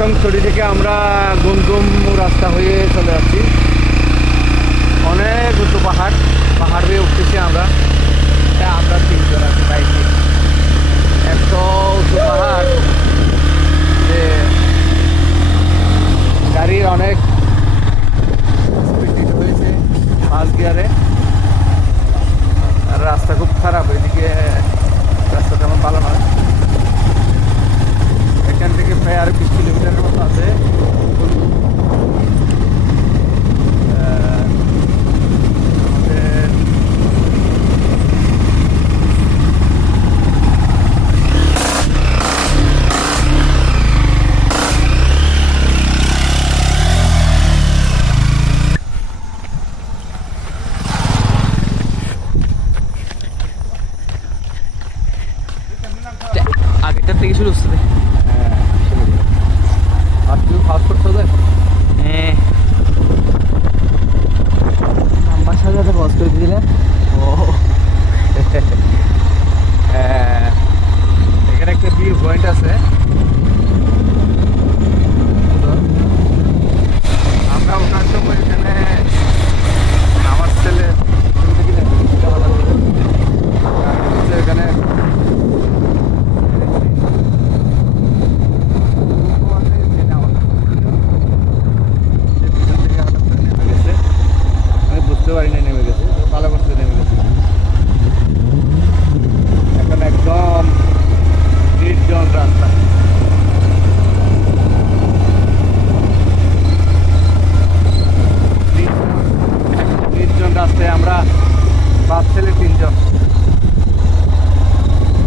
টংছড়ি থেকে আমরা গুমগুম রাস্তা হয়ে চলে যাচ্ছি। অনেক উঁচু পাহাড়, পাহাড় হয়ে উঠতেছি আমরা। আমরা তিনজন আছি বাইকে। এত উঁচু পাহাড় যে গাড়ির অনেক স্পিড হয়েছে ফার্স্ট গিয়ারে। আর রাস্তা খুব খারাপ, এদিকে রাস্তা তেমন ভালো নয়। এখান থেকে প্রায় আরো 20 কিলোমিটারের মতো আছে। আগেরটার থেকে শুরু হচ্ছে। আর তুই ফাস্ট করতে হবে। হ্যাঁ, নাম্বার সাথে বস করে দিলে। ও এখানে একটা ভিউ পয়েন্ট আছে। আমরা ওঠার সময় এখানে আমার ছেলে এখানে আমি বুঝতে পারি না নেমে গেছে, ভালো করতে নেমে গেছে। এখন একদম নির্জন রাস্তা। নির্জন রাস্তায় আমরা 5 ছেলে 3 জন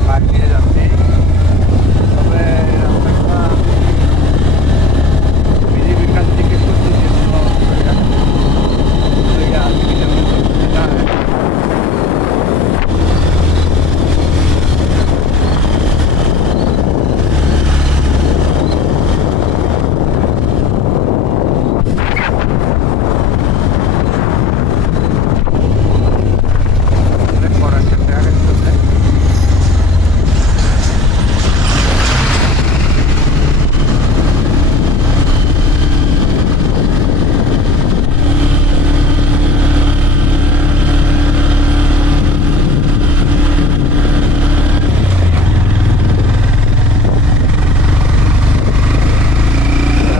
বাইক নিয়ে যাচ্ছি। তবে রাস্তাটা বিজেপির কাছ থেকে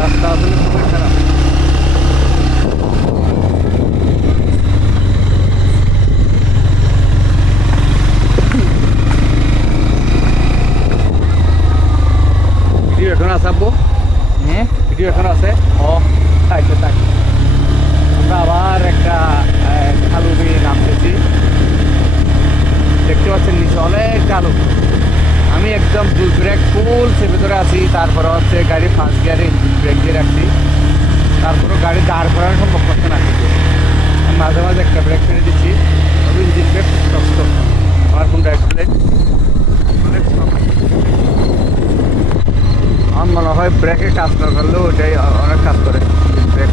রাস্তা আসলে খুবই খারাপ। ভিডিও এখন আছে আব্বু? হ্যাঁ, ভিডিও এখন আছে। ও আচ্ছা তাই আমরা আবার একটা ঢালু দিয়ে নামতেছি। দেখতে পাচ্ছেন নিচে অনেক ঢালু। আমি একদম ব্রেক ফুল চেপে ধরে আছি। তারপরে হচ্ছে গাড়ি ফার্স্ট গিয়ারে ইঞ্জিন ব্রেক দিয়ে রাখছি। তারপরে গাড়ি দাঁড় করানো সম্ভব করছে না কিন্তু। আমি মাঝে মাঝে একটা ব্রেক ফেলে দিচ্ছি, তবে ইঞ্জিন ব্রেক শক্ত। আমার কোনটা অ্যাক্সিলেট অনেক শক্ত। আমার মনে হয় ব্রেকে কাজ না করলেও ওটাই অনেক কাজ করে ব্রেক।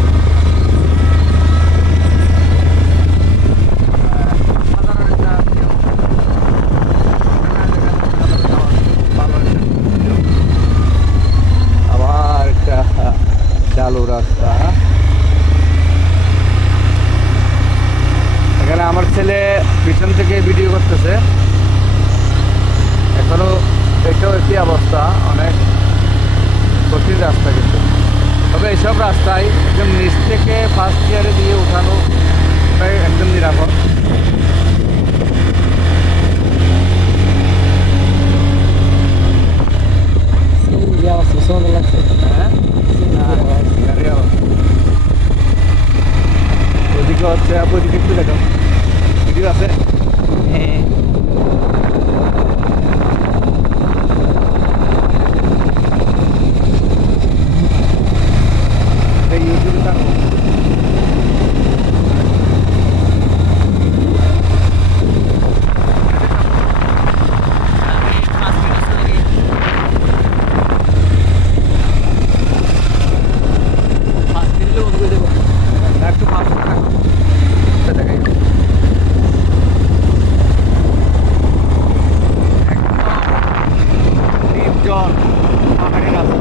আবার একটা চালু রাস্তা। এখানে আমার ছেলে পিছন থেকে ভিডিও করতেছে। এখনো এটাও একই অবস্থা, অনেক কঠিন রাস্তা কিন্তু। তবে এইসব রাস্তায় একদম নিচ থেকে ফার্স্ট গিয়ারে দিয়ে উঠানো একদম নিরাপদ। হ্যাঁ, গাড়ি আওয়াজ। ওদিকে হচ্ছে ওইদিকে একটু দেখো, ভিডিও আছে। হ্যাঁ, ইউটিউবে থাকো। একটু ফাস্ট থাকো, দেখাই। একদম নির্জন পাহাড়ি রাস্তা।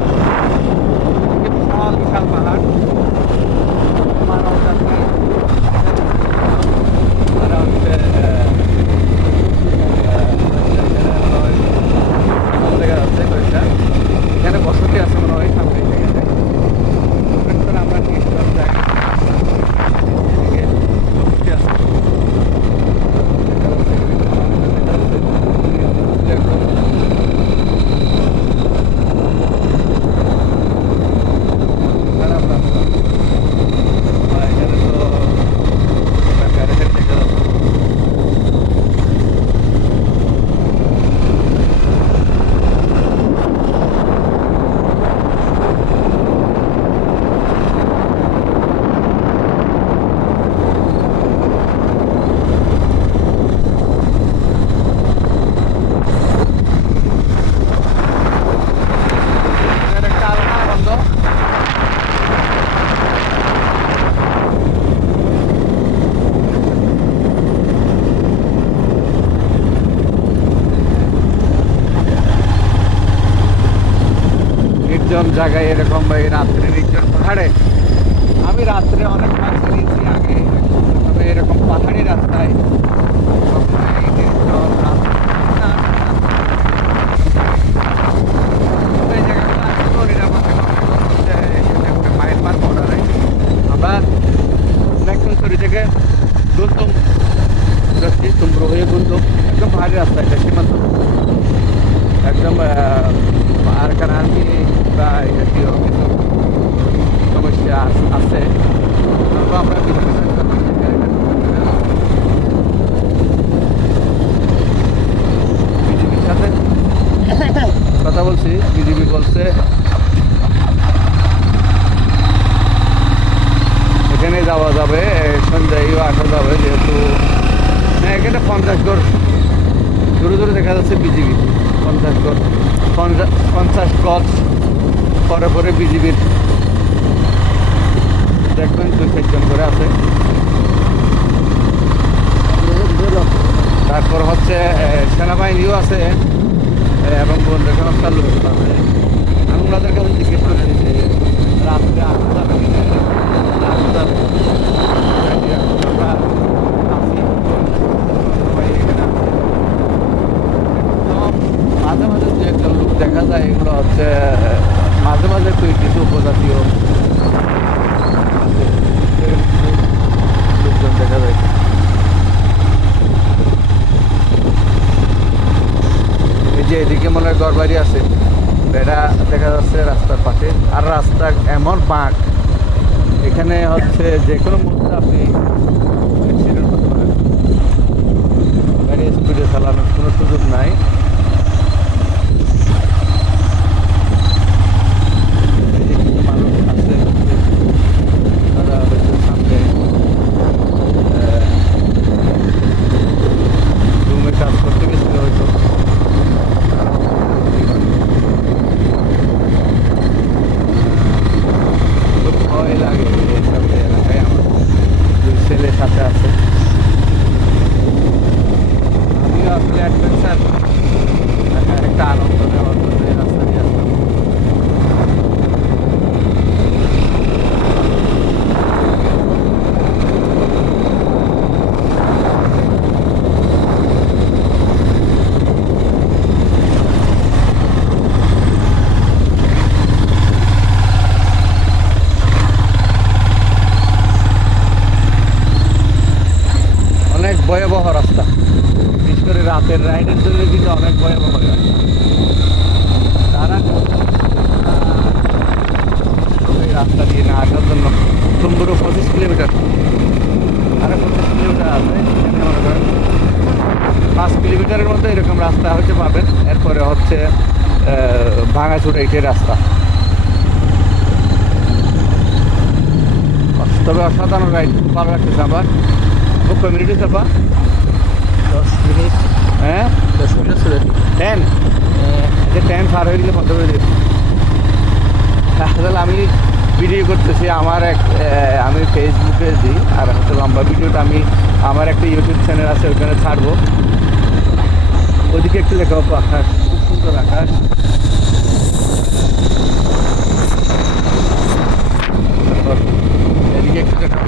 নির্জন জায়গায় এরকম এই রাত্রে নির্জন পাহাড়ে আমি রাত্রে অনেক মাছ চালিয়েছি আগে, তবে এরকম পাহাড়ি রাস্তায় কখনো এই নির্জন রাস্তা না, তবে এই জায়গাগুলো এখনো নিরাপদ এবং হচ্ছে একটা মায়ানমার বর্ডারে। আমরা মেকটনসরি থেকে গুলতুম যাচ্ছি, তুমরু হয়ে গুলতুম, একদম পাহাড়ি রাস্তা, এটা সীমান্ত একদম আর কারণে বা এই জাতীয় কিছু সমস্যা আছে। তারপর আমরা বিজেপির সাথে কথা বলছি, বিজেপি বলছে এখানে যাওয়া যাবে, সন্ধ্যায়ও আসা যাবে, যেহেতু হ্যাঁ এখানে 50 গড় দূরে দূরে দেখা যাচ্ছে বিজেপি 50 গড় 50 গজ পরে পরে বিজেপির দেখবেন 2-4 জন করে আছে। তারপর হচ্ছে সেনাবাহিনীও আছে এবং বন্ধুকে চালু করতে পারবে। আমি ওনাদের কাছে জিজ্ঞেস করেছি যে রাত্রে আসা যাবে কিনা, আসা যাবে। আমরা আছি, সবাই এখানে আছে। মাঝে মাঝে যে একটা লোক দেখা যায়, এগুলো হচ্ছে মাঝে মাঝে কিছু উপজাতীয় আছে, লোকজন দেখা যায়। এই যে এদিকে মনে হয় ঘরবাড়ি আছে, এটা দেখা যাচ্ছে রাস্তার পাশে। আর রাস্তা এমন বাঁক, এখানে হচ্ছে যে কোনো মুহূর্তে আপনি অ্যাক্সিডেন্ট হতে পারেন, গাড়ি স্পিডে চালানোর কোনো সুযোগ নাই। এই যে কিছু মানুষ আছে, তারা হয়তো সামনে রুমে কাজ করতে গেছিল হয়তো। খুব ভয় লাগে এইসব এলাকায়। আমার 2 ছেলে সাথে আছে, আমিও আসলে অ্যাডভেঞ্চার একটা আনন্দ নেওয়ার জন্য এই রাস্তা দিয়ে আসলাম। অনেক ভয়াবহ রাস্তা, বিশেষ করে রাতের রাইডের জন্য কিন্তু অনেক ভয়াবহ রাস্তা। তারা এই রাস্তা দিয়ে না আসার জন্য তুমরু 25 কিলোমিটার, আরো 25 কিলোমিটার আছে, এখানে মনে করেন 5 কিলোমিটারের মধ্যে এরকম রাস্তা হচ্ছে পাবেন। এরপরে হচ্ছে ভাঙাচুরা এটাই রাস্তা। তবে অসাধারণ রাইড, ভালো লাগতেছে আমার। খুব কমিউনিটি চাপা 10 মিনিট, হ্যাঁ 10 মিনিট চলে 10 যে 10 পার হয়ে গেলে বন্ধ করে দিই। আসলে আমি ভিডিও করতেছি আমার আমি ফেসবুকে দিই, আর হচ্ছে লম্বা ভিডিওটা আমি আমার একটা ইউটিউব চ্যানেল আছে, ওখানে ছাড়বো। ওদিকে একটু লেখা আকাশ, খুব সুন্দর আকাশ। তারপর এদিকে একটু লেখা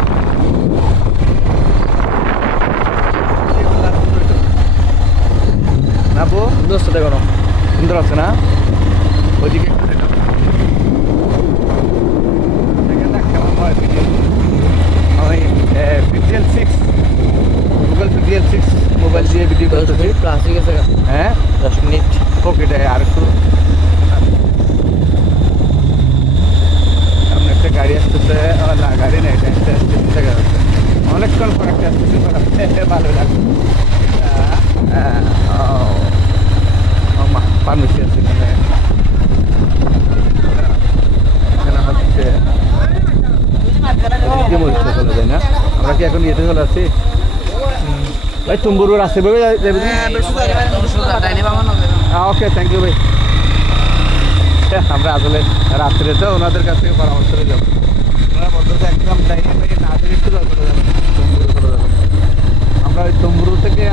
না বো, দোস্ত দেখো না সুন্দর আছে না? ওইদিকে একটু দেখা দেখেন না কেমন হয় ভিডিও। আমি পিক্সেল 6 গুগল পিক্সেল 6 মোবাইল দিয়ে ভিডিও করতেছি। প্লাস্টিক আছে, হ্যাঁ 10 মিনিট। ওকে, আর একটু সামনে একটা গাড়ি আসতেছে, না গাড়ি নেই, একটা স্টেশন থেকে যাচ্ছে। অনেকক্ষণ পর একটা স্টেশন ভালো লাগছে। ফার্মেসি আছে এখানে, এখানে হচ্ছে চলে যায় না। আমরা কি এখন ইয়েতে চলে আসছি ভাই? তুমবুরুর আসছে ভাই, ওকে, থ্যাংক ইউ ভাই। আমরা আসলে রাত্রে তো ওনাদের কাছ থেকে পরামর্শ করে যাবো। ওনারা বলতেছে একদম টাইমে ভাই না দিলে একটু করে যাবেন, তুমবুরু চলে যাবেন। আমরা ওই তুমবুরু থেকে